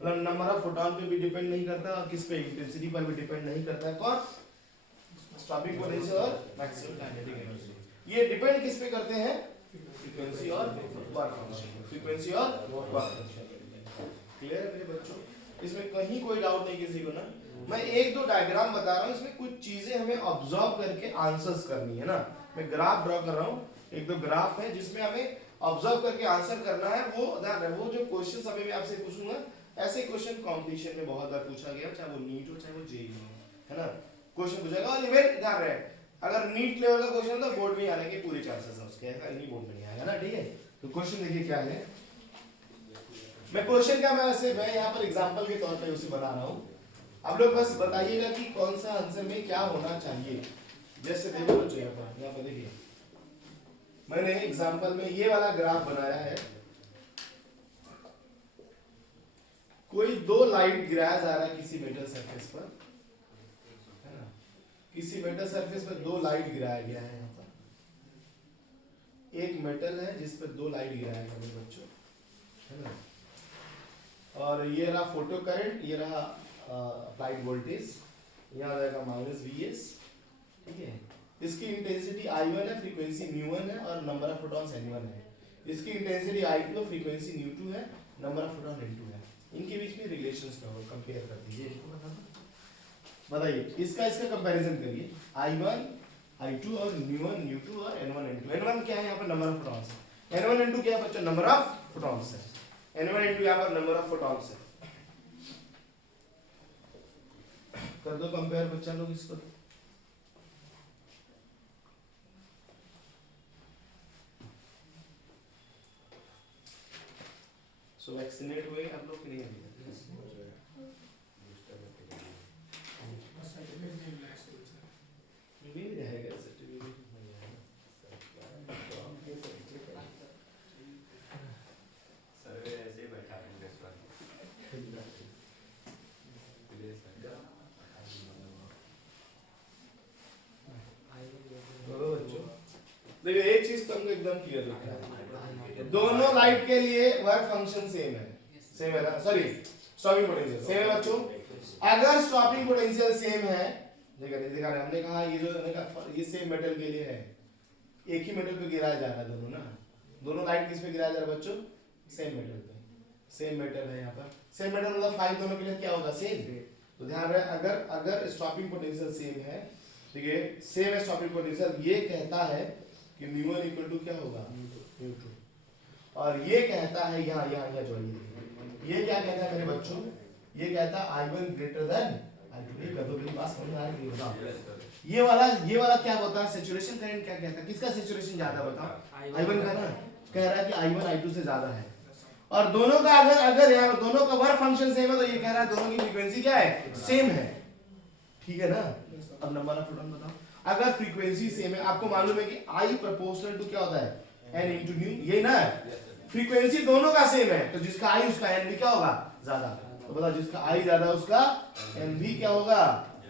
मतलब नंबर ऑफ फोटॉन पे भी डिपेंड नहीं करता, और किस पे, इंटेंसिटी पर भी डिपेंड नहीं करता है। कौन? स्टॉपिंग पोटेंशियल और मैक्सिमम काइनेटिक एनर्जी। ये डिपेंड किस पे करते हैं? फ्रीक्वेंसी और वर्क फंक्शन, फ्रीक्वेंसी और वर्क फंक्शन। क्लियर है मेरे बच्चों? इसमें कहीं कोई डाउट नहीं किसी को ना? मैं एक दो डायग्राम बता रहा हूँ, इसमें कुछ चीजें हमें ऑब्जर्व करके आंसर्स करनी है ना। मैं ग्राफ ड्रॉ कर रहा हूँ, एक दो ग्राफ है जिसमें हमें ऑब्जर्व करके आंसर करना है। वो जो क्वेश्चंस अभी मैं आपसे पूछूंगा, ऐसे क्वेश्चन कंपटीशन में बहुत बार पूछा गया, चाहे वो नीट हो चाहे वो जेईई हो, है ना? क्वेश्चन पूछेगा, और इवन ध्यान रहे, अगर नीट लेवल का क्वेश्चन तो बोर्ड में आने के पूरे चांसेस हैं उसके, ऐसा नहीं बोर्ड में नहीं आएगा ना, ठीक है? तो क्वेश्चन देखिए क्या है। मैं क्वेश्चन क्या, मैं यहाँ पर एग्जांपल के तौर पे उसे बना रहा हूँ। आप लोग बस बताइएगा कि कौन सा आंसर में क्या होना चाहिए। जैसे देखो बच्चों, यहाँ पर देखिए, मैंने एग्जांपल में ये वाला ग्राफ बनाया है। कोई दो लाइट गिराया जा रहा है किसी मेटल सरफेस पर, है ना? किसी मेटल सरफेस पर दो लाइट गिराया गया है। यहाँ पर एक मेटल है जिस पर दो लाइट गिराया गया है बच्चों, है ना? और ये रहा फोटो करंट, ये रहा अप्लाइड वोल्टेज, यहाँ रहेगा -Vs, ठीक है? इसकी इंटेंसिटी I1 है, फ्रीक्वेंसी μ1 है, और नंबर ऑफ फोटॉन्स N1 है। इसकी इंटेंसिटी I2 है, फ्रीक्वेंसी μ2 है, नंबर ऑफ फोटॉन N2 है। इनके बीच में रिलेशंस क्या हो, कंपेयर कर दीजिए। बताइए, इसका कंपैरिजन करिए। I1 I2 और μ1 μ2 और N1 N2। N1 क्या है यहाँ पर? नंबर ऑफ फोटॉन्स है। N1 N2 क्या है बच्चों? नंबर ऑफ फोटॉन्स है। N1 N2 यहाँ पर नंबर ऑफ फोटॉन्स है। कर दो कंपेयर बच्चा लोग इसको। सो वैक्सीनेट हुए आप लोग कि नहीं अभी? मिल जाएगा सर्टिफिकेट, मिल जाएगा। सर्वे ऐसे ही बैठा है इस बार। बच्चों देखिए, एक चीज तुमको एकदम क्लियर दिख रहा है, दोनों लाइट के लिए वर्क फंक्शन सेम है ना, सॉरी स्टॉपिंग पोटेंशियल सेम है बच्चों। अगर स्टॉपिंग पोटेंशियल सेम है, देखा हमने कहा ये जो ये सेम मेटल के लिए है, एक ही मेटल पे गिराया जा रहा है दोनों ना, दोनों लाइट किस पे गिराया जा रहा है बच्चों, सेम मेटल पे, सेम मेटल है यहाँ पर, सेम मेटल मतलब फाइव दोनों के लिए क्या होगा, सेम। तो ध्यान रहे अगर स्टॉपिंग पोटेंशियल सेम है, ठीक है, सेम है स्टॉपिंग पोटेंशियल, ये कहता है कि म्यू1 इक्वल टू क्या होगा, म्यू2, और ये कहता है यहाँ जोड़िए, ये क्या कहता है मेरे बच्चों, ये कहता है I1 ग्रेटर देन I2। ये कदों के पास समझ आ रही है, बताओ ये वाला क्या होता है, सैचुरेशन करंट क्या कहता है, किसका सैचुरेशन ज्यादा बताओ, I1 का ना, कह रहा है कि I1 I2 से ज्यादा है, और दोनों का अगर यहाँ दोनों का वर्क फंक्शन सेम है तो ये कह रहा है दोनों की फ्रीक्वेंसी क्या है, सेम है, ठीक है ना। अब नंबर ऑफ प्रोटॉन बताओ, अगर फ्रीक्वेंसी सेम है, आपको मालूम है कि I प्रोपोर्शनल टू क्या होता है, n इंटू न्यू, ये ना फ्रीक्वेंसी दोनों का सेम है, तो जिसका I उसका n भी क्या होगा, ज्यादा। तो बताओ जिसका I ज्यादा उसका n भी क्या होगा,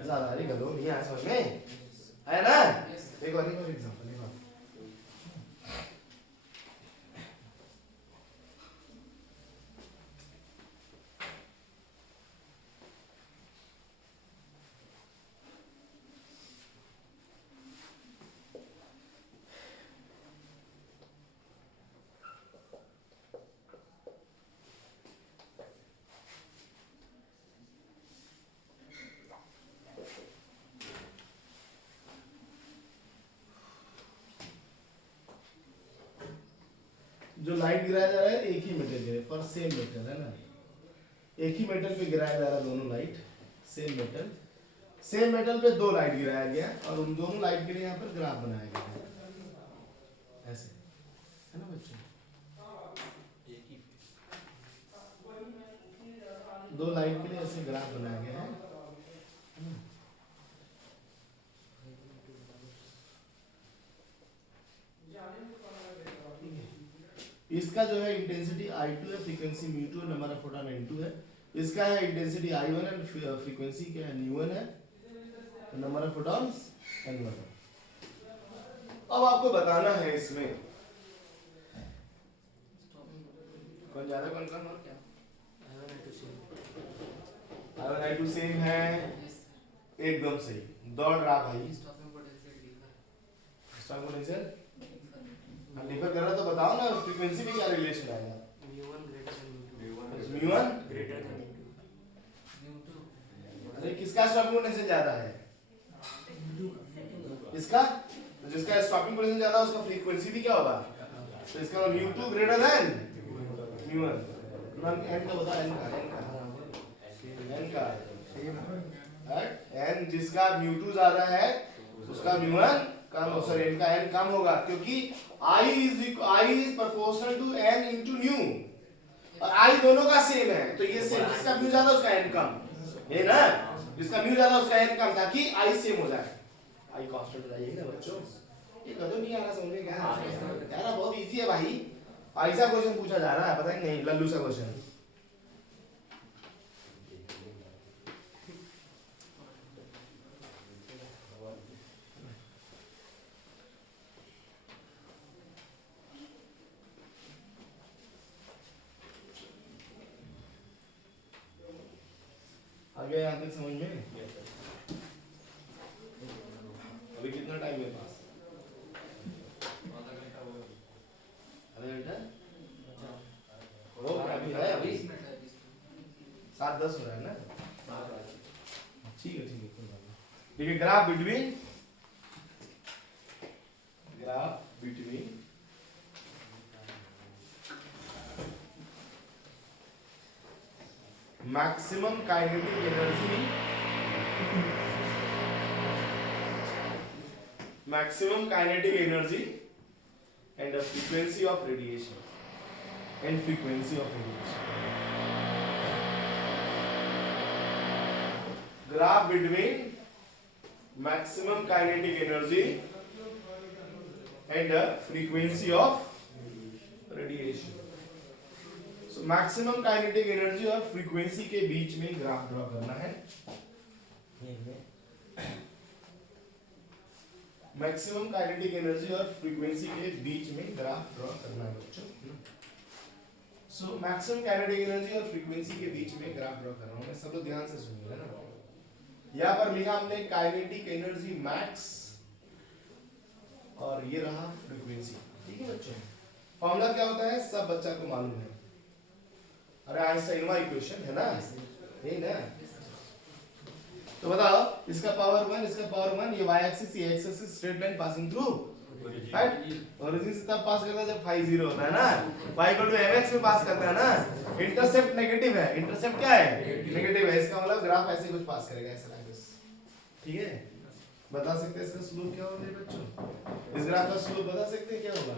ज्यादा। अरे गधो नहीं आया समझ में, है ना। एक और एग्जांपल, जो लाइट गिराया जा रहा है एक ही मेटल के पर सेम मेटल है ना, एक ही मेटल पे गिराया जा रहा है दोनों लाइट, सेम मेटल पे दो लाइट गिराया गया और उन दोनों लाइट के लिए यहाँ पर ग्राफ बनाया गया है, ऐसे है ना बच्चों, दो लाइट के लिए ऐसे ग्राफ बनाया गया है। इसका जो है इंटेंसिटी I2 है, फ्रीक्वेंसी μ2 है, नंबर ऑफ फोटॉन n2 है। इसका है इंटेंसिटी I1 है, फ्रीक्वेंसी क्या है n1 है, नंबर ऑफ फोटॉन्स n1 है। अब आपको बताना है इसमें कौन ज्यादा कौन कम और क्या, I1 I2 सेम है, एकदम सही, दौड़ रहा भाई। स्टॉपिंग पोटेंशियल डिफर कर रहा तो बताओ ना, फ्रीक्वेंसी में क्या रिलेशन आएगा, म्यू1 ग्रेटर देन म्यू2। अरे किसका स्टॉपिंग पोटेंशियल ज्यादा है, इसका, तो जिसका स्टॉपिंग पोटेंशियल ज्यादा है उसका फ्रीक्वेंसी भी क्या होगा, तो इसका म्यू2 ग्रेटर देन म्यू1। तुरंत n का बता, n का n जिसका म्यू2 ज्यादा है उसका म्यू1 कम, सॉरी n का n कम होगा, क्योंकि I is proportional to n into new, और I दोनों का सेम है, तो ये सेम, जिसका म्यू ज्यादा उसका n कम, ये ना, जिसका म्यू ज्यादा उसका n कम, ताकि I सेम हो जाए, I कांस्टेंट हो जाएगी ना बच्चों। ये कदम नहीं आ रहा समझ में, क्या यार बहुत इजी है भाई, ऐसा क्वेश्चन पूछा जा रहा है, पता है नहीं, लल्लू सा क्वेश्चन। आगे यहाँ तक समझ में, अभी कितना टाइम है पास, आधा घंटा हो अभी है, अभी 7:10 हो रहा है ना, ठीक है ठीक है। Graph between maximum kinetic energy and the frequency of radiation graph between maximum kinetic energy and the frequency of radiation। So maximum kinetic energy और frequency के बीच में ग्राफ ड्रॉ करना है। मैक्सिमम काइनेटिक एनर्जी और फ्रीक्वेंसी के बीच में graph draw करना है बच्चों। सो मैक्सिमम काइनेटिक एनर्जी और फ्रीक्वेंसी के बीच में ग्राफ ड्रॉ कर रहा हूं मैं, सब लोग ध्यान से सुनिएगा ना। यहाँ पर लिखा हमने काइनेटिक एनर्जी मैक्स और ये रहा फ्रीक्वेंसी, ठीक है बच्चों। फॉर्मूला क्या होता है सब बच्चा को मालूम है, अरे आइंस्टाइन इक्वेशन है ना, यही ना। तो बताओ इसका पावर 1, इसका पावर 1, ये y एक्सिस ये x axis straight line passing through, right. Origin से तब पास करता है जब फाई 0 होता है ना, y इक्वल टू mx में पास करता है ना। इंटरसेप्ट नेगेटिव है, इंटरसेप्ट क्या है, नेगेटिव है, इसका मतलब ग्राफ ऐसे कुछ पास करेगा, ऐसा लाइक दिस, ठीक है। बता सकते हैं इसका स्लोप क्या होगा बच्चों, इस ग्राफ का स्लोप बता सकते हैं क्या होगा।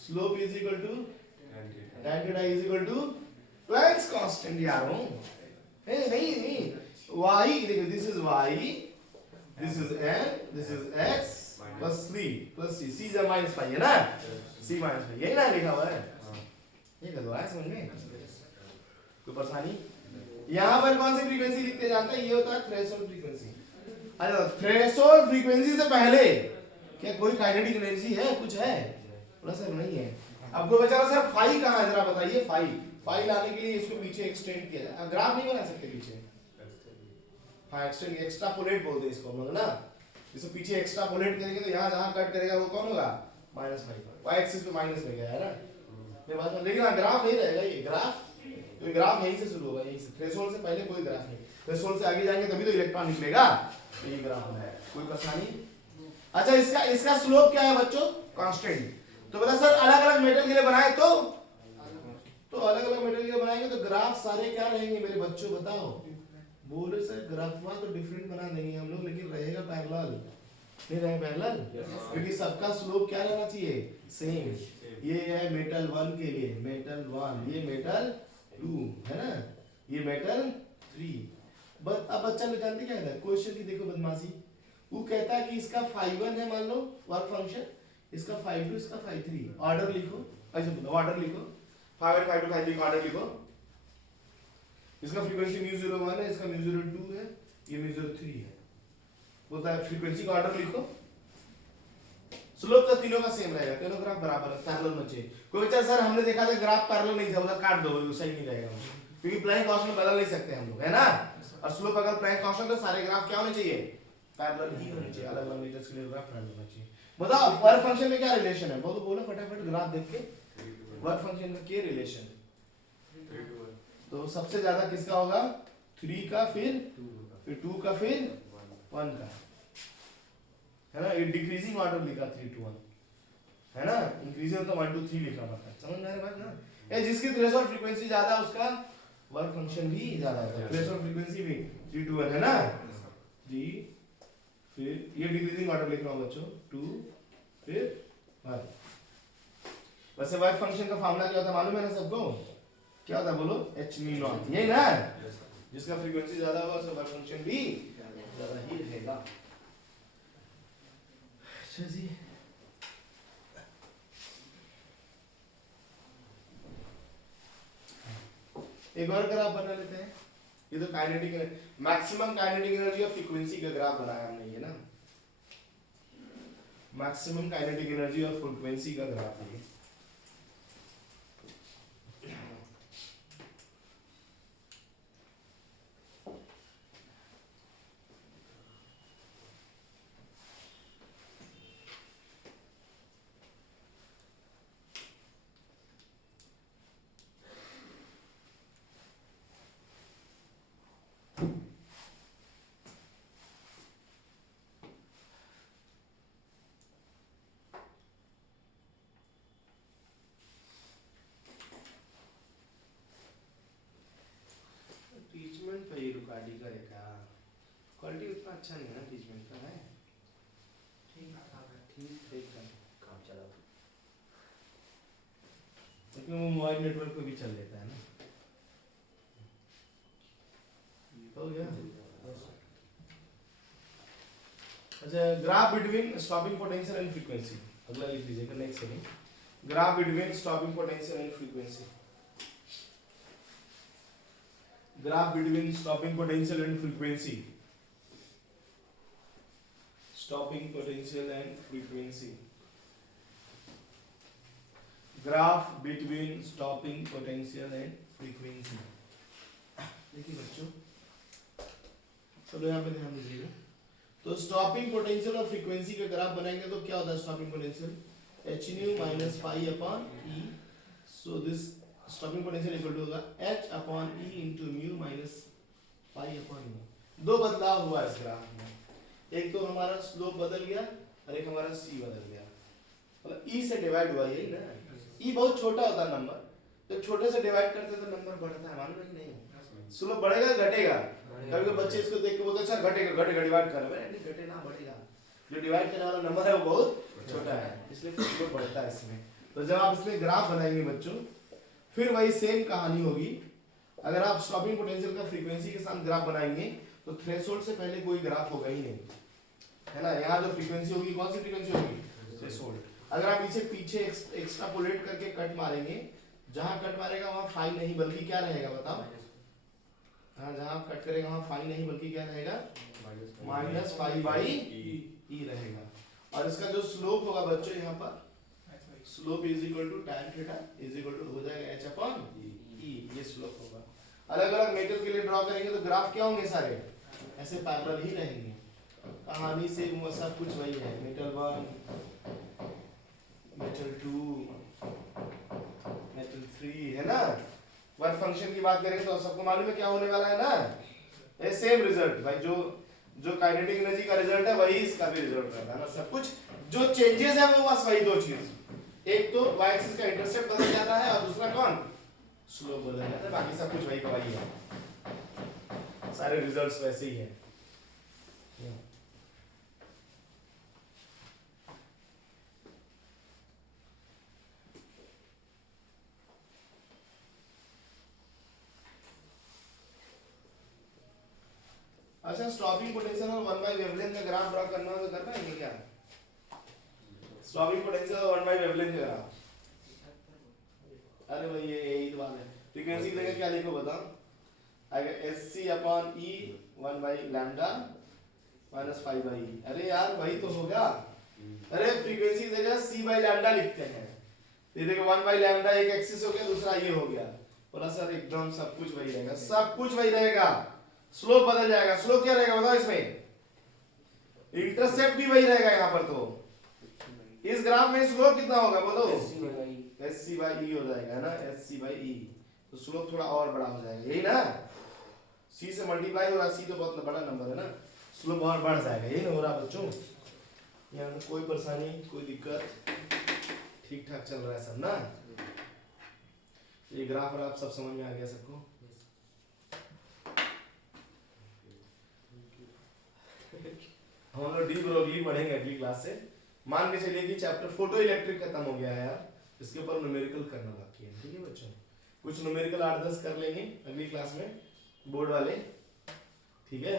Slope is equal to tan theta is equal to Planck's constant यार हूं, नहीं y, देखो this is y, this is n, this is x plus 3 plus c, c जब माइनस पाई है ना, c माइनस पाई, यही ना लिखा हुआ है, ये कर दो आया समझ में, कोई परेशानी। यहाँ पर कौन सी फ्रीक्वेंसी लिखते जानते हैं, ये होता है थ्रेशोल्ड फ्रीक्वेंसी। अच्छा थ्रेशोल्ड फ्रीक्वेंसी से पहले क्या कोई काइनेटिक एनर्जी है, कुछ है, बोला सर नहीं है। आपको बचा सर फाई कहाँ है जरा बताइए, फाई लाने के लिए इसको पीछे एक्सटेंड किया जाए, ग्राफ नहीं बना सकते पीछे, हाँ एक्सटेंड एक्स्ट्रापोलेट बोलते हैं इसको मतलब ना, इसको पीछे एक्स्ट्रापोलेट करेंगे तो यहाँ जहाँ कट करेगा वो कौन होगा, -5, y एक्सिस पे माइनस में गया है ना, ये बात है। लेकिन ग्राफ नहीं रहेगा ये ग्राफ, तो ग्राफ यहीं से शुरू होगा, यहीं से, थ्रेशोल्ड से पहले कोई ग्राफ नहीं, थ्रेशोल्ड से आगे जाएंगे तभी तो इलेक्ट्रॉन निकलेगा, ये ग्राफ है, कोई परेशानी। अच्छा इसका स्लोप क्या है बच्चों, कांस्टेंट। तो बता सर अलग अलग मेटल के लिए बनाए तो अलग अलग मेटल के लिए बनाएंगे तो ग्राफ सारे क्या रहेंगे मेरे बच्चों बताओ, बोले सर ग्राफ तो डिफरेंट बना देंगे हम लोग, लेकिन रहेगा पैरेलल, नहीं रहेगा पैरेलल, क्योंकि सबका स्लोप क्या रहना चाहिए, सेम। ये है मेटल 1 के लिए, मेटल 1, ये मेटल 2 है ना, ये मेटल 3। बस अब बच्चा लोग जानते क्या है क्वेश्चन की, देखो बदमाशी, वो कहता है कि इसका phi 1 है मान लो वर्क फंक्शन, इसका phi 2, इसका phi 3, ऑर्डर लिखो, ऐसे बोलो ऑर्डर लिखो, phi 1 phi 2 phi 3 का ऑर्डर लिखो। इसका फ्रीक्वेंसी μ01 है, इसका μ02 है, ये μ03 है, बोलता है फ्रीक्वेंसी का ऑर्डर लिखो। स्लोप तो तीनों का सेम रहेगा, तीनों ग्राफ बराबर है, पैरेलल में चाहिए। कोई बच्चा सर हमने देखा था ग्राफ पैरेलल नहीं था, उधर काट दो, सही नहीं रहेगा, क्योंकि प्लैंक कांस्टेंट बदल नहीं सकते हम लोग, है ना। और स्लोप अगर प्लैंक कांस्टेंट तो सारे ग्राफ क्या होने चाहिए, पैरेलल ही होने चाहिए, अलग अलग मीटर्स के लिए ग्राफ पैरेलल होना चाहिए। बताओ वर्क फंक्शन में क्या रिलेशन है, बोलो फटाफट ग्राफ देख के, वर्क फंक्शन का क्या रिलेशन है। तो सबसे ज्यादा किसका होगा, 3 का, फिर 2 का, फिर 1 का, है ना। ये डिक्रीजिंग ऑर्डर लिखा 3 to 1, है ना, इंक्रीजिंग तो 1 to 3 लिखना पड़ता है, समझ में आ रहा है बात ना। ये जिसकी थ्रेशोल्ड फ्रीक्वेंसी ज्यादा है उसका वर्क फंक्शन भी ज्यादा है, थ्रेशोल्ड फ्रीक्वेंसी भी 3 to 1 है ना, 3, फिर ये डिक्रीजिंग ऑर्डर लिख रहा हूं बच्चों, 2, फिर 1। वैसे वर्क फंक्शन का फार्मूला क्या होता है मालूम है ना सबको, क्या होता है बोलो, h0, यही ना, जिसका फ्रीक्वेंसी ज्यादा होगा उसका वर्क फंक्शन भी ज्यादा ही रहेगा। अच्छा जी एक और ग्राफ बना लेते हैं, ये तो काइनेटिक मैक्सिमम काइनेटिक एनर्जी और फ्रीक्वेंसी का ग्राफ बनाया हमने, ये ना मैक्सिमम काइनेटिक एनर्जी और फ्रीक्वेंसी का ग्राफ है। टीचमेंट पे ये रुकाडी करेगा, क्वालिटी उतना अच्छा नहीं है ना टीचमेंट का, है ठीक है काम चला, लेकिन वो मोबाइल नेटवर्क पे भी चल लेता है ना, हो गया। अच्छा graph between stopping potential and frequency, अगला लिख लीजिएगा next second, graph between stopping potential and frequency, graph between stopping potential and frequency, stopping potential and frequency. Graph between stopping potential and frequency. देखिए बच्चों, चलो यहाँ पे ध्यान दीजिएगा। तो स्टॉपिंग पोटेंशियल और फ्रीक्वेंसी का ग्राफ बनाएंगे तो क्या होता है stopping potential h nu minus phi upon e, so this stopping potential equal to होगा h upon e into mu minus phi upon e। दो बदलाव हुआ इस ग्राफ में, एक तो हमारा स्लोप बदल गया और एक हमारा c बदल गया, मतलब e से डिवाइड हुआ, यही ना। e बहुत छोटा होता है नंबर, तो छोटे से डिवाइड करते तो नंबर बढ़ता है, मालूम है कि नहीं? स्लोप बढ़ेगा घटेगा, कभी बच्चे इसको देख के बोलते हैं सर घटेगा, घटेगा डिवाइड कर रहे हैं, नहीं घटे ना बढ़ेगा, जो डिवाइड करने वाला नंबर है वो बहुत छोटा है, इसलिए स्लोप बढ़ता है इसमें। तो जब आप इसमें ग्राफ बनाएंगे बच्चों, फिर वही सेम कहानी होगी। अगर आप स्टॉपिंग पोटेंशियल का फ्रीक्वेंसी के साथ ग्राफ बनाएंगे तो थ्रेशोल्ड से पहले कोई ग्राफ होगा ही नहीं, है ना। यहाँ जो फ्रीक्वेंसी होगी, कौन सी फ्रीक्वेंसी होगी? थ्रेशोल्ड। अगर आप इसे पीछे एक्स्ट्रापोलेट करके कट मारेंगे, जहां कट मारेगा वहां फाई नहीं बल्कि क्या रहेगा बताओ? हाँ, जहां आप कट करेगा वहां फाई नहीं बल्कि क्या रहेगा? माइनस फाई बाई ई रहेगा। और इसका जो स्लोप होगा बच्चों, यहाँ पर slope is equal to tan theta is equal to हो जाएगा h अपॉन e, ये स्लोप होगा। अलग अलग मेटल के लिए ड्रॉ करेंगे तो ग्राफ क्या होंगे? सारे ऐसे पैरेलल ही रहेंगे। कहानी से सब कुछ वही है, मेटल 1, मेटल 2, मेटल 3, है ना। वर्क फंक्शन की बात करेंगे तो सबको मालूम है क्या होने वाला है ना, ये सेम रिजल्ट भाई, जो काइनेटिक एनर्जी का रिजल्ट है वही इसका भी रिजल्ट रहता है ना। सब कुछ जो चेंजेस है वो बस वही दो चीज, एक तो y एक्सिस का इंटरसेप्ट बदल जाता है और दूसरा कौन? स्लोप बदल जाता है, बाकी सब कुछ वही का वही है, सारे रिजल्ट्स वैसे ही हैं। अच्छा, स्टॉपिंग पोटेंशियल और 1 बाय वेवलेंथ का ग्राफ ड्रा करना हो तो कर पाएंगे क्या? स्टॉपिंग पोटेंशियल और 1 बाय वेवलेंथ का ग्राफ, अरे भाई ये यही बात है। फ्रीक्वेंसी की जगह क्या लिखो बताओ? अगर SC upon E 1 by lambda minus 5 by E, अरे यार वही तो होगा। अरे फ्रीक्वेंसी की जगह C बाई लैम्डा लिखते हैं, ये देखो 1 बाई लैम्डा एक एक्सिस हो गया, दूसरा ये हो गया, बोला सर एकदम सब कुछ वही रहेगा, सब कुछ वही रहेगा, स्लोप बदल जाएगा। स्लोप क्या रहेगा बताओ इसमें? इंटरसेप्ट भी वही रहेगा यहाँ पर। तो इस ग्राफ में स्लोप कितना होगा बोलो? SC बाई E हो जाएगा, है ना, SC बाई E, तो स्लोप थोड़ा और बड़ा हो जाएगा, यही ना। C से मल्टीप्लाई हो रहा, C तो बहुत बड़ा नंबर है ना, स्लोप और बढ़ जाएगा, यही ना हो रहा बच्चों। यहाँ में कोई परेशानी कोई दिक्कत, ठीक ठाक चल रहा है सब ना। ये ग्राफ और आप सब समझ में आ गया सबको? हम लोग डी ब्रोगली पढ़ेंगे अगली क्लास से। मान के चलिए कि चैप्टर फोटो इलेक्ट्रिक खत्म हो गया है यार, इसके ऊपर न्यूमेरिकल करना बाकी है, ठीक है बच्चों। कुछ न्यूमेरिकल 8-10 कर लेंगे अगली क्लास में, बोर्ड वाले, ठीक है।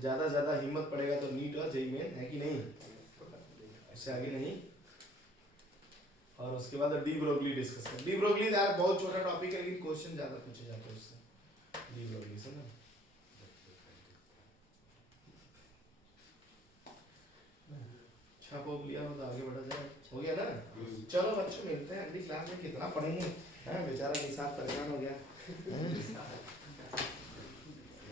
ज्यादा हिम्मत पड़ेगा तो नीट और जेईई मेन, है कि नहीं, इससे आगे नहीं। और उसके बाद डी ब्रोगली डिस्कस कर। डी ब्रोगली यार बहुत छोटा टॉपिक है लेकिन क्वेश्चन ज्यादा पूछे जाते हैं उससे, डी ब्रोगली से ना। छाप लिया हो तो आगे बढ़ा जाए, हो गया ना। चलो बच्चों मिलते हैं अगली क्लास में, कितना पढ़ेंगे, बेचारा निशात परेशान हो गया।